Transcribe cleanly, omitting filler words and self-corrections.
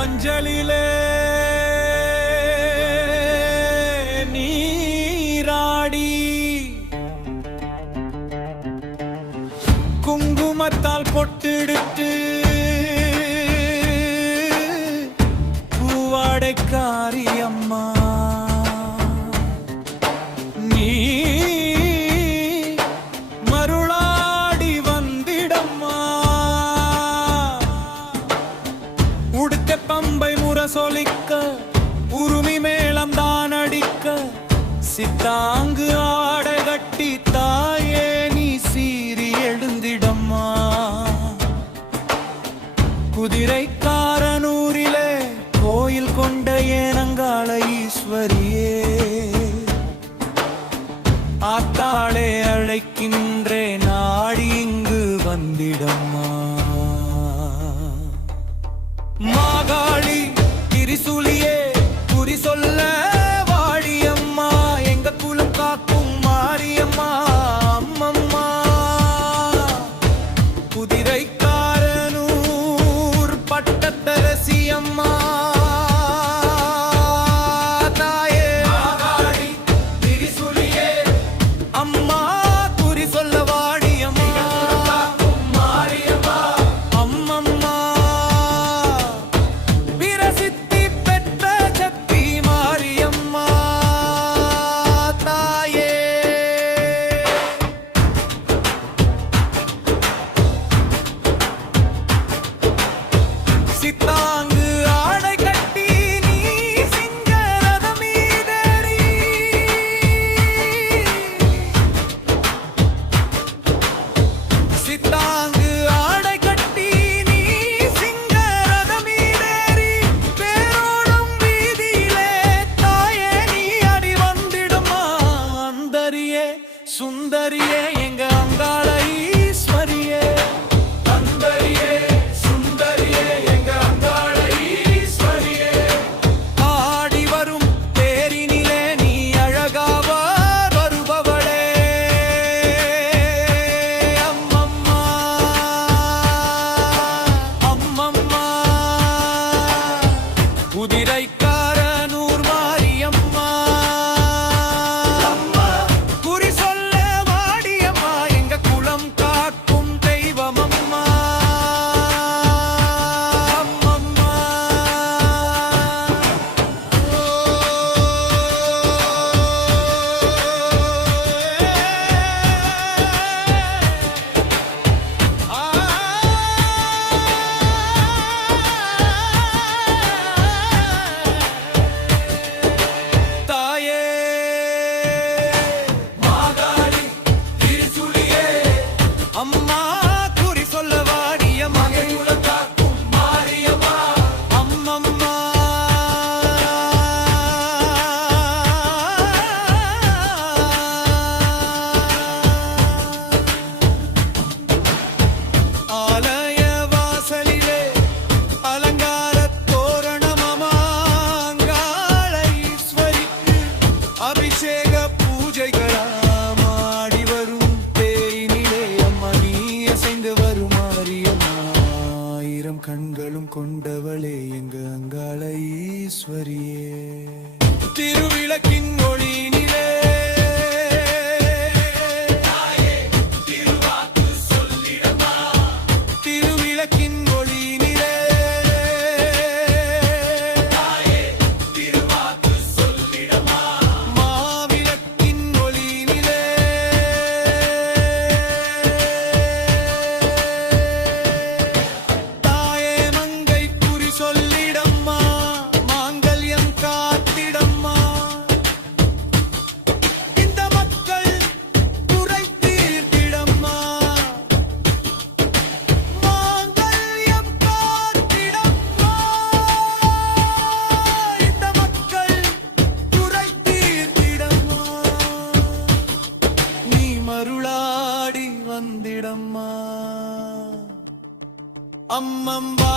மஞ்சளிலே நீராடி குங்குமத்தால் பொட்டெடுத்து பூவாடைக்காரி அம்மா நீ மருளாடி வந்திடம்மா. உடுத்த பம்பை முரசொலிக்க உருமி மேளம் தான் அடிக்க சித்தாங்கு ஆடை கட்டி தாயே நீ சீறி எழுந்திடம்மா. குதிரைக்காரனூரிலே கோயில் கொண்ட ஏனங்காள ஈஸ்வரியே ஆத்தாளே அழைக்கின்றே நாடி இங்கு வந்திடம்மா. மாகாளி திரிசூலியே குறி சொல்ல வாடியம்மா எங்க குலம் காக்கும் மாரியம்மா அம்மம்மா. குதிரைக்காரனூர் பட்டத்தரசி அம்மா தாயே மாகாளி திரிசூலியே அம்மா குறி சொல்ல வாடியம்மா மாரியம்மா அம்மம்மா. பிரசித்தி பெற்ற சக்தி மாரியம்மா தாயே. சித்தாங்கு ஆடை கட்டி நீ சிங்கரத மீதேறி சித்தாங்கு ஆடை கட்டி நீ சிங்கரத மீதேறி பேரோடும் வீதியிலே தாயே நீ அடி வந்திடுமா. அந்தரியே சுந்தரியே எங்க அங்காள ஈஸ்வரியே அந்தரியே சுந்தரியே எங்க அங்காள ஈஸ்வரியே. ஆடி வரும் தேரினிலே நீ அழகாவ வருபவளே அம்மம்மா அம்மம்மா. குதிரைக்காரனூர் மாரியம்மா குறி சொல்ல வாடியம்மா எங்க குலம் காக்கும் தெய்வமம்மா அம்மம்மா. தாயே மாகாளி திரிசூலியே அம்மா குறி சொல்ல வாடியம்மா குலம் காக்கும் மாரியம்மா அம்மம்மா. ஆலய வாசலிலே அலங்கார தோரணமமா அங்காள ஈஸ்வரிக்கு அபிஷேக பூஜைகளாம் ஆடி வரும் தேரினிலே அம்மா நீ அசைந்து வரும் மாரியம்மா. ஆயிரம் கண்களும் கொண்டவளே எங்க அங்காள ஈஸ்வரியே. திருவிளக்கின் ஒளியினிலே திருவிளக்கின் ஒளியினிலே மாவிளக்கின் ஒளியினிலே தாயே மங்கை குறி சொல்லிடம்மா மாங்கல்யம் காத்திடம்மா. இந்த மக்கள் குறை தீர்த்திடம்மா மாங்கல்யம் காத்திடம்மா. இந்த மக்கள் குறை தீர்த்திடம்மா நீ மருளாடி வந்திடம்மா அம்மம்மா.